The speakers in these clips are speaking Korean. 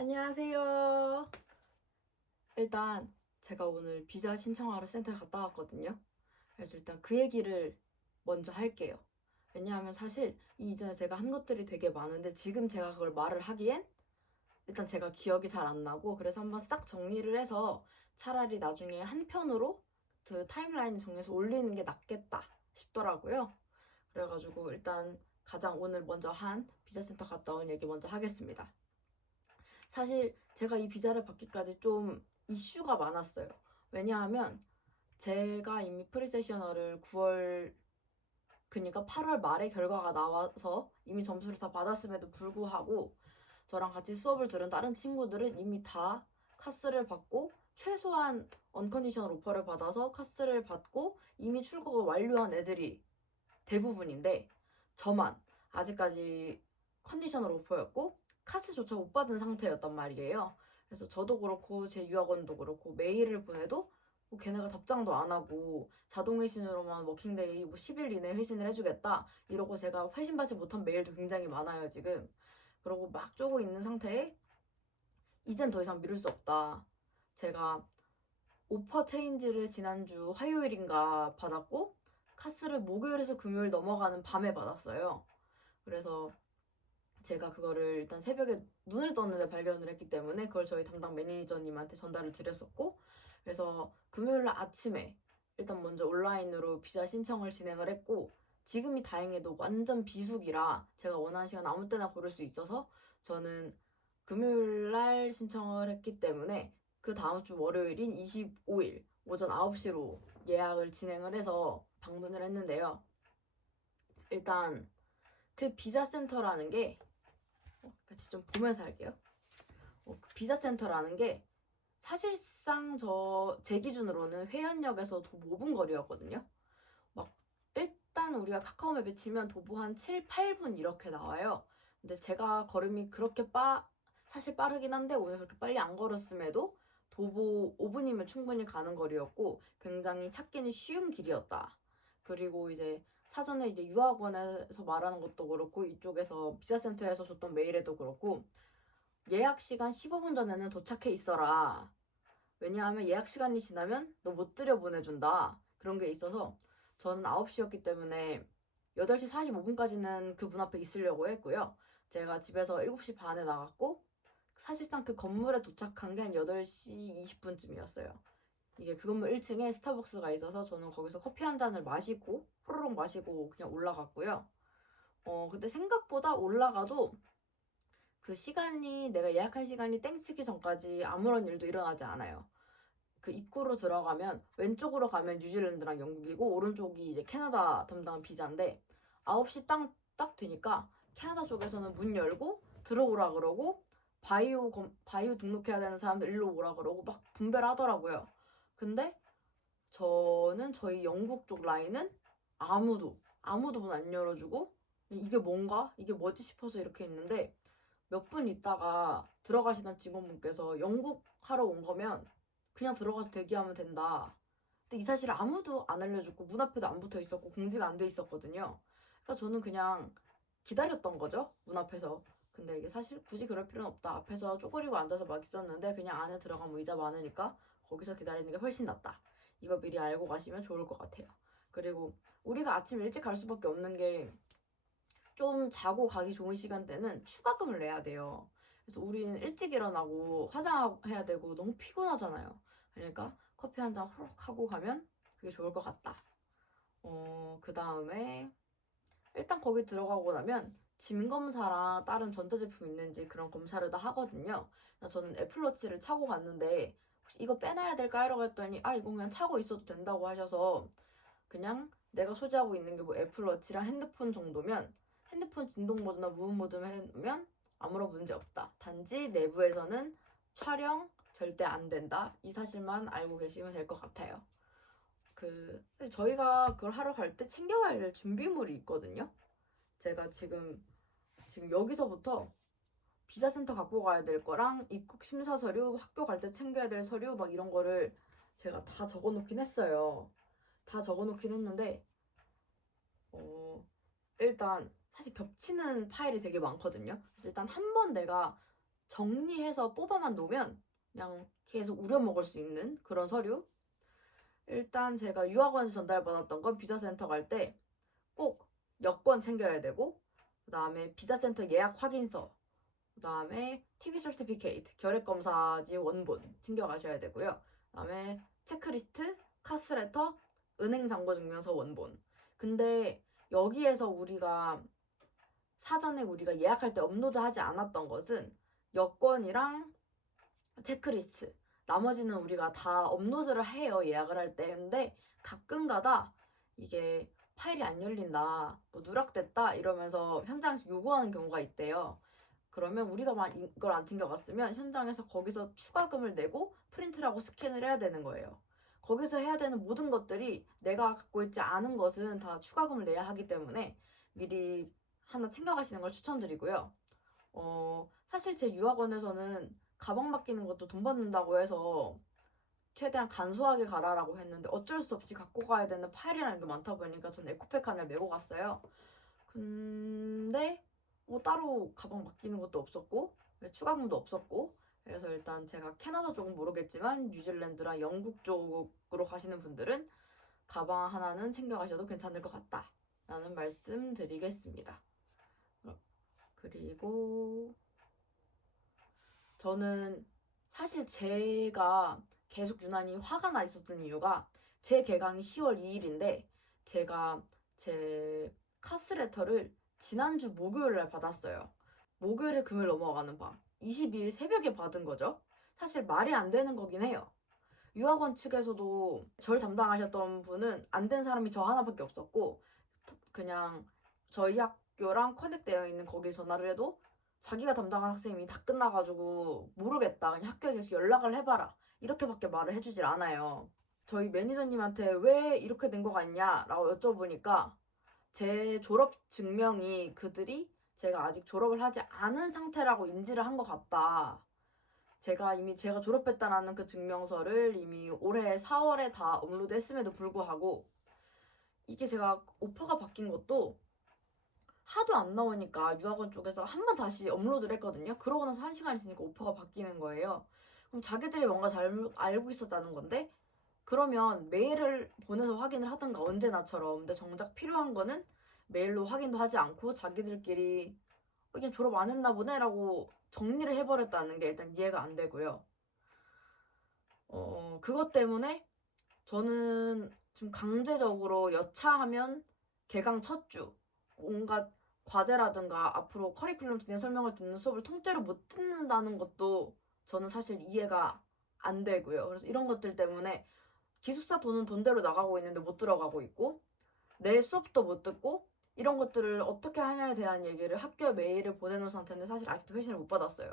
안녕하세요. 일단 제가 오늘 비자 신청하러 센터에 갔다 왔거든요. 그래서 일단 그 얘기를 먼저 할게요. 왜냐하면 사실 이전에 제가 한 것들이 되게 많은데 지금 제가 그걸 말을 하기엔 일단 제가 기억이 잘 안 나고, 그래서 한번 싹 정리를 해서 차라리 나중에 한 편으로 그 타임라인 정리해서 올리는 게 낫겠다 싶더라고요. 그래가지고 일단 가장 오늘 먼저 한 비자 센터 갔다 온 얘기 먼저 하겠습니다. 사실 제가 이 비자를 받기까지 좀 이슈가 많았어요. 왜냐하면 제가 이미 프리세셔널을 9월, 그니까 8월 말에 결과가 나와서 이미 점수를 다 받았음에도 불구하고 저랑 같이 수업을 들은 다른 친구들은 이미 다 카스를 받고 최소한 언컨디셔널 오퍼를 받아서 카스를 받고 이미 출국을 완료한 애들이 대부분인데, 저만 아직까지 컨디셔널 오퍼였고 카스조차 못 받은 상태였단 말이에요. 그래서 저도 그렇고 제 유학원도 그렇고 메일을 보내도 뭐 걔네가 답장도 안 하고 자동 회신으로만 워킹데이 뭐 10일 이내 회신을 해주겠다 이러고 제가 회신받지 못한 메일도 굉장히 많아요 지금. 그러고 막 쪼고 있는 상태에 이젠 더 이상 미룰 수 없다. 제가 오퍼 체인지를 지난주 화요일인가 받았고 카스를 목요일에서 금요일 넘어가는 밤에 받았어요. 그래서 제가 그거를 일단 새벽에 눈을 떴는데 발견을 했기 때문에 그걸 저희 담당 매니저님한테 전달을 드렸었고, 그래서 금요일 날 아침에 일단 먼저 온라인으로 비자 신청을 진행을 했고, 지금이 다행히도 완전 비수기라 제가 원하는 시간 아무 때나 고를 수 있어서 저는 금요일 날 신청을 했기 때문에 그 다음 주 월요일인 25일 오전 9시로 예약을 진행을 해서 방문을 했는데요. 일단 그 비자 센터라는 게 같이 좀 보면서 할게요. 그 비자 센터라는 게 사실상 제 기준으로는 회원역에서 도보 5분 거리였거든요. 막 일단 우리가 카카오맵에 치면 도보 한 7, 8분 이렇게 나와요. 근데 제가 걸음이 그렇게 사실 빠르긴 한데 오늘 그렇게 빨리 안 걸었음에도 도보 5분이면 충분히 가는 거리였고 굉장히 찾기는 쉬운 길이었다. 그리고 이제 사전에 이제 유학원에서 말하는 것도 그렇고 이쪽에서 비자센터에서 줬던 메일에도 그렇고 예약 시간 15분 전에는 도착해 있어라. 왜냐하면 예약 시간이 지나면 너 못 들여보내준다. 그런 게 있어서 저는 9시였기 때문에 8시 45분까지는 그 문 앞에 있으려고 했고요. 제가 집에서 7시 반에 나갔고 사실상 그 건물에 도착한 게 한 8시 20분쯤이었어요. 이게 그 건물 1층에 스타벅스가 있어서 저는 거기서 커피 한 잔을 마시고 호로록 마시고 그냥 올라갔고요. 근데 생각보다 올라가도 그 시간이 내가 예약할 시간이 땡치기 전까지 아무런 일도 일어나지 않아요. 그 입구로 들어가면 왼쪽으로 가면 뉴질랜드랑 영국이고 오른쪽이 이제 캐나다 담당 비자인데 9시 딱 되니까 캐나다 쪽에서는 문 열고 들어오라 그러고 바이오 등록해야 되는 사람들 일로 오라 그러고 막 분배를 하더라고요. 근데 저는 저희 영국 쪽 라인은 아무도 문 안 열어주고 이게 뭔가? 이게 뭐지 싶어서 이렇게 있는데 몇 분 있다가 들어가시던 직원분께서 영국 하러 온 거면 그냥 들어가서 대기하면 된다. 근데 이 사실을 아무도 안 알려줬고 문 앞에도 안 붙어 있었고 공지가 안 돼 있었거든요. 그래서 저는 그냥 기다렸던 거죠. 문 앞에서. 근데 이게 사실 굳이 그럴 필요는 없다. 앞에서 쪼그리고 앉아서 막 있었는데 그냥 안에 들어가면 의자 많으니까 거기서 기다리는 게 훨씬 낫다. 이거 미리 알고 가시면 좋을 것 같아요. 그리고 우리가 아침 일찍 갈 수밖에 없는 게 좀 자고 가기 좋은 시간대는 추가금을 내야 돼요. 그래서 우리는 일찍 일어나고 화장해야 되고 너무 피곤하잖아요. 그러니까 커피 한 잔 호록 하고 가면 그게 좋을 것 같다. 그 다음에 일단 거기 들어가고 나면 짐 검사랑 다른 전자제품 있는지 그런 검사를 다 하거든요. 그래서 저는 애플워치를 차고 갔는데 혹시 이거 빼놔야 될까 이러고 했더니 이거 그냥 차고 있어도 된다고 하셔서 그냥 내가 소지하고 있는 게 뭐 애플워치랑 핸드폰 정도면 핸드폰 진동 모드나 무음 모드만 해놓으면 아무런 문제 없다. 단지 내부에서는 촬영 절대 안 된다. 이 사실만 알고 계시면 될 것 같아요. 저희가 그걸 하러 갈 때 챙겨가야 될 준비물이 있거든요. 제가 지금 여기서부터 비자센터 갖고 가야 될 거랑 입국 심사 서류, 학교 갈 때 챙겨야 될 서류 막 이런 거를 제가 다 적어 놓긴 했어요. 다 적어 놓긴 했는데 일단 사실 겹치는 파일이 되게 많거든요. 그래서 일단 한 번 내가 정리해서 뽑아만 놓으면 그냥 계속 우려먹을 수 있는 그런 서류. 일단 제가 유학원에서 전달받았던 건 비자센터 갈 때 꼭 여권 챙겨야 되고, 그 다음에 비자센터 예약 확인서, 그 다음에 TV 서티피케이트, 결핵검사지 원본 챙겨가셔야 되고요. 그 다음에 체크리스트, 카스레터, 은행 잔고증명서 원본. 근데 여기에서 우리가 사전에 우리가 예약할 때 업로드하지 않았던 것은 여권이랑 체크리스트. 나머지는 우리가 다 업로드를 해요, 예약을 할 때. 근데 가끔가다 이게 파일이 안 열린다, 뭐 누락됐다 이러면서 현장에서 요구하는 경우가 있대요. 그러면 우리가 이걸 안 챙겨갔으면 현장에서 거기서 추가금을 내고 프린트를 하고 스캔을 해야 되는 거예요. 거기서 해야 되는 모든 것들이 내가 갖고 있지 않은 것은 다 추가금을 내야 하기 때문에 미리 하나 챙겨가시는 걸 추천드리고요. 사실 제 유학원에서는 가방 맡기는 것도 돈 받는다고 해서 최대한 간소하게 가라라고 했는데 어쩔 수 없이 갖고 가야 되는 파일이라는 게 많다 보니까 저는 에코백 하나를 메고 갔어요. 근데 따로 가방 맡기는 것도 없었고 추가금도 없었고, 그래서 일단 제가 캐나다 쪽은 모르겠지만 뉴질랜드랑 영국 쪽으로 가시는 분들은 가방 하나는 챙겨가셔도 괜찮을 것 같다 라는 말씀 드리겠습니다. 그리고 저는 사실 제가 계속 유난히 화가 나 있었던 이유가 제 개강이 10월 2일인데 제가 제 카스레터를 지난주 목요일날 받았어요. 목요일에 금요일 넘어가는 밤 22일 새벽에 받은 거죠. 사실 말이 안 되는 거긴 해요. 유학원 측에서도 저를 담당하셨던 분은 안 된 사람이 저 하나밖에 없었고, 그냥 저희 학교랑 커넥되어 있는 거기 전화를 해도 자기가 담당한 학생이 다 끝나가지고 모르겠다, 그냥 학교에 계속 연락을 해봐라 이렇게밖에 말을 해주질 않아요. 저희 매니저님한테 왜 이렇게 된 거 같냐 라고 여쭤보니까 제 졸업 증명이 그들이 제가 아직 졸업을 하지 않은 상태라고 인지를 한 것 같다. 제가 졸업했다라는 그 증명서를 이미 올해 4월에 다 업로드했음에도 불구하고 이게 제가 오퍼가 바뀐 것도 하도 안 나오니까 유학원 쪽에서 한 번 다시 업로드를 했거든요. 그러고 나서 1시간 있으니까 오퍼가 바뀌는 거예요. 그럼 자기들이 뭔가 잘 알고 있었다는 건데, 그러면 메일을 보내서 확인을 하든가 언제나처럼. 근데 정작 필요한 거는 메일로 확인도 하지 않고 자기들끼리 그냥 졸업 안 했나 보네 라고 정리를 해버렸다는 게 일단 이해가 안 되고요. 그것 때문에 저는 좀 강제적으로 여차하면 개강 첫 주 온갖 과제라든가 앞으로 커리큘럼 진행 설명을 듣는 수업을 통째로 못 듣는다는 것도 저는 사실 이해가 안 되고요. 그래서 이런 것들 때문에 기숙사 돈은 돈대로 나가고 있는데 못 들어가고 있고, 내 수업도 못 듣고, 이런 것들을 어떻게 하냐에 대한 얘기를 학교에 메일을 보내놓은 상태인데 사실 아직도 회신을 못 받았어요.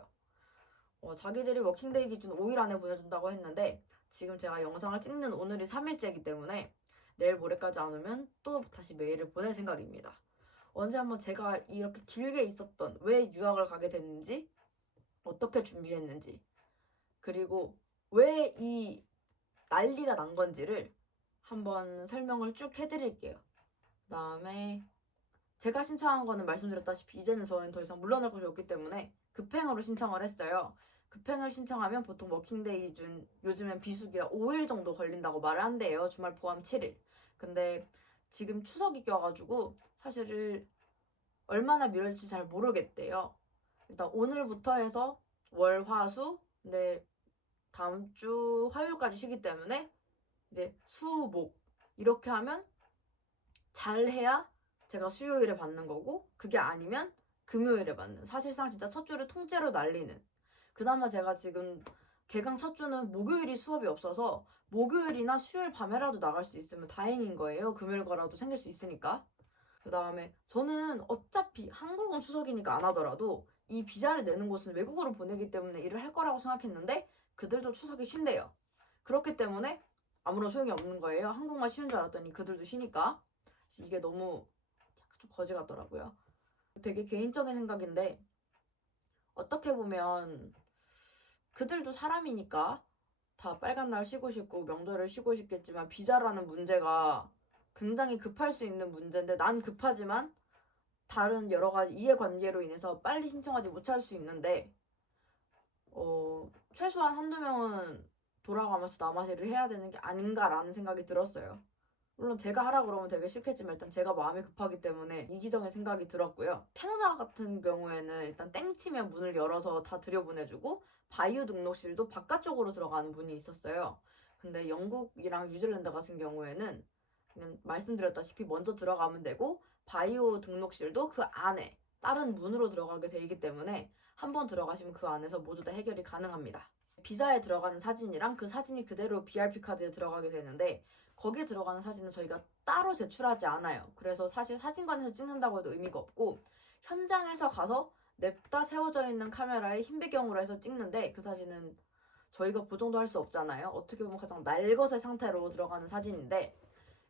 자기들이 워킹데이 기준 5일 안에 보내준다고 했는데 지금 제가 영상을 찍는 오늘이 3일째이기 때문에 내일 모레까지 안 오면 또 다시 메일을 보낼 생각입니다. 언제 한번 제가 이렇게 길게 있었던, 왜 유학을 가게 됐는지, 어떻게 준비했는지, 그리고 왜 이 난리가 난 건지를 한번 설명을 쭉 해드릴게요. 그 다음에 제가 신청한 거는 말씀드렸다시피 이제는 저는 더 이상 물러날 곳이 없기 때문에 급행으로 신청을 했어요. 급행을 신청하면 보통 워킹데이 기준 요즘엔 비수기라 5일 정도 걸린다고 말을 한대요. 주말 포함 7일. 근데 지금 추석이 껴가지고 사실 얼마나 미룰지 잘 모르겠대요. 일단 오늘부터 해서 월, 화, 수. 근데 다음 주 화요일까지 쉬기 때문에 이제 수, 목 이렇게 하면 잘해야 제가 수요일에 받는 거고, 그게 아니면 금요일에 받는, 사실상 진짜 첫 주를 통째로 날리는. 그나마 제가 지금 개강 첫 주는 목요일이 수업이 없어서 목요일이나 수요일 밤에라도 나갈 수 있으면 다행인 거예요. 금요일 거라도 생길 수 있으니까. 그 다음에 저는 어차피 한국은 추석이니까 안 하더라도 이 비자를 내는 곳은 외국어로 보내기 때문에 일을 할 거라고 생각했는데 그들도 추석이 쉰대요. 그렇기 때문에 아무런 소용이 없는 거예요. 한국만 쉬운 줄 알았더니 그들도 쉬니까. 그래서 이게 너무 약간 좀 거지 같더라고요. 되게 개인적인 생각인데 어떻게 보면 그들도 사람이니까 다 빨간 날 쉬고 싶고 명절을 쉬고 싶겠지만 비자라는 문제가 굉장히 급할 수 있는 문제인데, 난 급하지만 다른 여러 가지 이해관계로 인해서 빨리 신청하지 못할 수 있는데 최소한 한두 명은 돌아가면서 남아시를 해야 되는 게 아닌가라는 생각이 들었어요. 물론 제가 하라 그러면 되게 싫겠지만 일단 제가 마음이 급하기 때문에 이기적인 생각이 들었고요. 캐나다 같은 경우에는 일단 땡 치면 문을 열어서 다 들여보내주고 바이오 등록실도 바깥쪽으로 들어가는 문이 있었어요. 근데 영국이랑 뉴질랜드 같은 경우에는 그냥 말씀드렸다시피 먼저 들어가면 되고 바이오 등록실도 그 안에 다른 문으로 들어가게 되기 때문에 한번 들어가시면 그 안에서 모두 다 해결이 가능합니다. 비자에 들어가는 사진이랑 그 사진이 그대로 BRP 카드에 들어가게 되는데 거기에 들어가는 사진은 저희가 따로 제출하지 않아요. 그래서 사실 사진관에서 찍는다고 해도 의미가 없고 현장에서 가서 냅다 세워져 있는 카메라에 흰 배경으로 해서 찍는데 그 사진은 저희가 보정도 할 수 없잖아요. 어떻게 보면 가장 날것의 상태로 들어가는 사진인데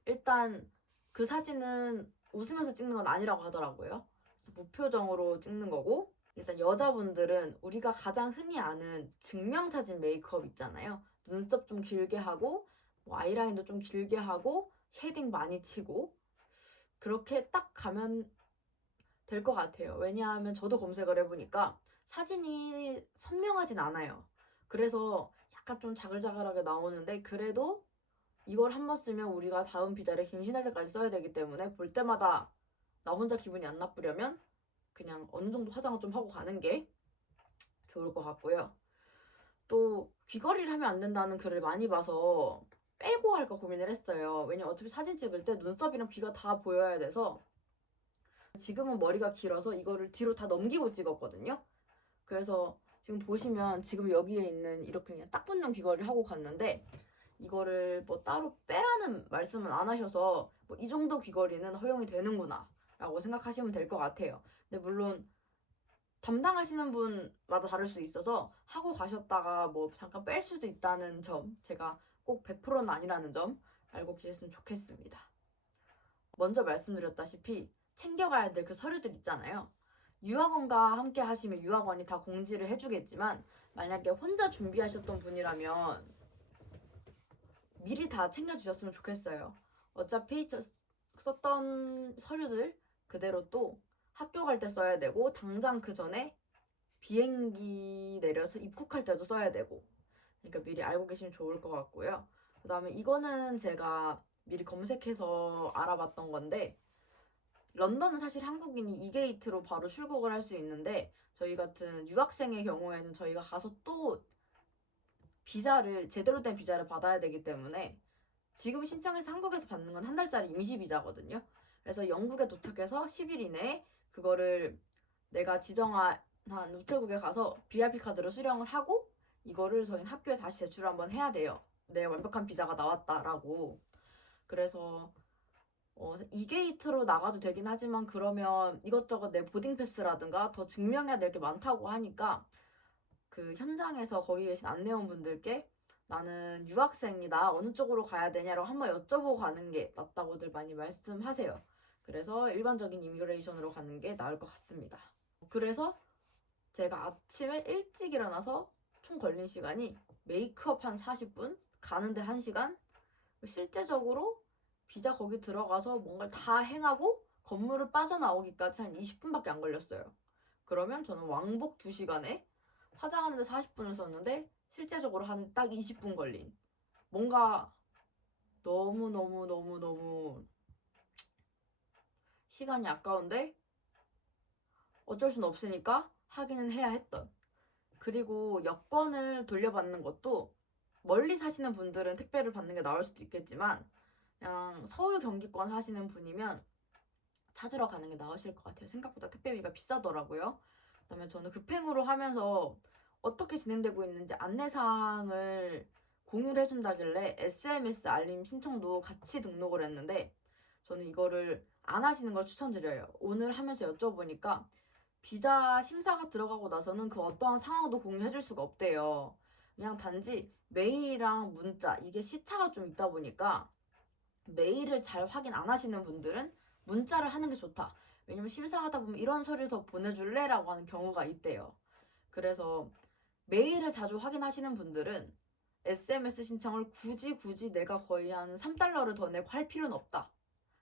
일단 그 사진은 웃으면서 찍는 건 아니라고 하더라고요. 그래서 무표정으로 찍는 거고 일단 여자분들은 우리가 가장 흔히 아는 증명사진 메이크업 있잖아요. 눈썹 좀 길게 하고 뭐 아이라인도 좀 길게 하고 쉐딩 많이 치고 그렇게 딱 가면 될 것 같아요. 왜냐하면 저도 검색을 해보니까 사진이 선명하진 않아요. 그래서 약간 좀 자글자글하게 나오는데 그래도 이걸 한 번 쓰면 우리가 다음 비자를 갱신할 때까지 써야 되기 때문에 볼 때마다 나 혼자 기분이 안 나쁘려면 그냥 어느 정도 화장을 좀 하고 가는 게 좋을 것 같고요. 또 귀걸이를 하면 안 된다는 글을 많이 봐서 빼고 할까 고민을 했어요. 왜냐면 어차피 사진 찍을 때 눈썹이랑 귀가 다 보여야 돼서 지금은 머리가 길어서 이거를 뒤로 다 넘기고 찍었거든요. 그래서 지금 보시면 지금 여기에 있는 이렇게 그냥 딱 붙는 귀걸이를 하고 갔는데 이거를 뭐 따로 빼라는 말씀은 안 하셔서 뭐 이 정도 귀걸이는 허용이 되는구나 라고 생각하시면 될 것 같아요. 근데 물론 담당하시는 분마다 다를 수 있어서 하고 가셨다가 뭐 잠깐 뺄 수도 있다는 점 제가 꼭 100%는 아니라는 점 알고 계셨으면 좋겠습니다. 먼저 말씀드렸다시피 챙겨가야 될 그 서류들 있잖아요. 유학원과 함께 하시면 유학원이 다 공지를 해주겠지만 만약에 혼자 준비하셨던 분이라면 미리 다 챙겨주셨으면 좋겠어요. 어차피 썼던 서류들 그대로 또 학교 갈 때 써야 되고 당장 그 전에 비행기 내려서 입국할 때도 써야 되고 그러니까 미리 알고 계시면 좋을 것 같고요. 그 다음에 이거는 제가 미리 검색해서 알아봤던 건데 런던은 사실 한국인이 이게이트로 바로 출국을 할 수 있는데 저희 같은 유학생의 경우에는 저희가 가서 또 비자를 제대로 된 비자를 받아야 되기 때문에 지금 신청해서 한국에서 받는 건 한 달짜리 임시 비자거든요. 그래서 영국에 도착해서 10일 이내에 그거를 내가 지정한 우체국에 가서 BRP 카드를 수령을 하고 이거를 저희 학교에 다시 제출을 한번 해야 돼요. 내 완벽한 비자가 나왔다라고. 그래서 이게이트로 나가도 되긴 하지만 그러면 이것저것 내 보딩 패스라든가 더 증명해야 될 게 많다고 하니까 그 현장에서 거기 계신 안내원분들께 나는 유학생이다 어느 쪽으로 가야 되냐라고 한번 여쭤보고 가는 게 낫다고들 많이 말씀하세요. 그래서 일반적인 이미그레이션으로 가는 게 나을 것 같습니다. 그래서 제가 아침에 일찍 일어나서 총 걸린 시간이 메이크업 한 40분, 가는데 1시간, 실제적으로 비자 거기 들어가서 뭔가를 다 행하고 건물을 빠져나오기까지 한 20분밖에 안 걸렸어요. 그러면 저는 왕복 2시간에 화장하는데 40분을 썼는데 실제적으로 하는데 딱 20분 걸린 뭔가 너무너무너무너무 시간이 아까운데 어쩔 순 없으니까 하기는 해야 했던 그리고 여권을 돌려받는 것도 멀리 사시는 분들은 택배를 받는 게 나을 수도 있겠지만 그냥 서울 경기권 사시는 분이면 찾으러 가는 게 나으실 것 같아요. 생각보다 택배비가 비싸더라고요. 그다음에 저는 급행으로 하면서 어떻게 진행되고 있는지 안내사항을 공유를 해준다길래 SMS 알림 신청도 같이 등록을 했는데 저는 이거를 안 하시는 걸 추천드려요. 오늘 하면서 여쭤보니까 비자 심사가 들어가고 나서는 그 어떠한 상황도 공유해줄 수가 없대요. 그냥 단지 메일이랑 문자 이게 시차가 좀 있다 보니까 메일을 잘 확인 안 하시는 분들은 문자를 하는 게 좋다. 왜냐면 심사하다 보면 이런 서류 더 보내줄래? 라고 하는 경우가 있대요. 그래서 메일을 자주 확인하시는 분들은 SMS 신청을 굳이 내가 거의 한 3달러를 더 내고 할 필요는 없다.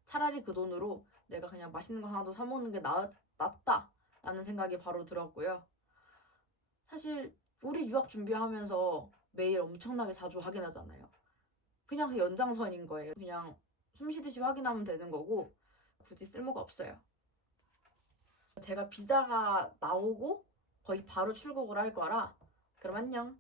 차라리 그 돈으로 내가 그냥 맛있는 거 하나 더 사 먹는 게 낫다. 라는 생각이 바로 들었고요. 사실 우리 유학 준비하면서 메일 엄청나게 자주 확인하잖아요. 그냥 그 연장선인 거예요. 그냥 숨 쉬듯이 확인하면 되는 거고 굳이 쓸모가 없어요. 제가 비자가 나오고 거의 바로 출국을 할 거라. 그럼 안녕.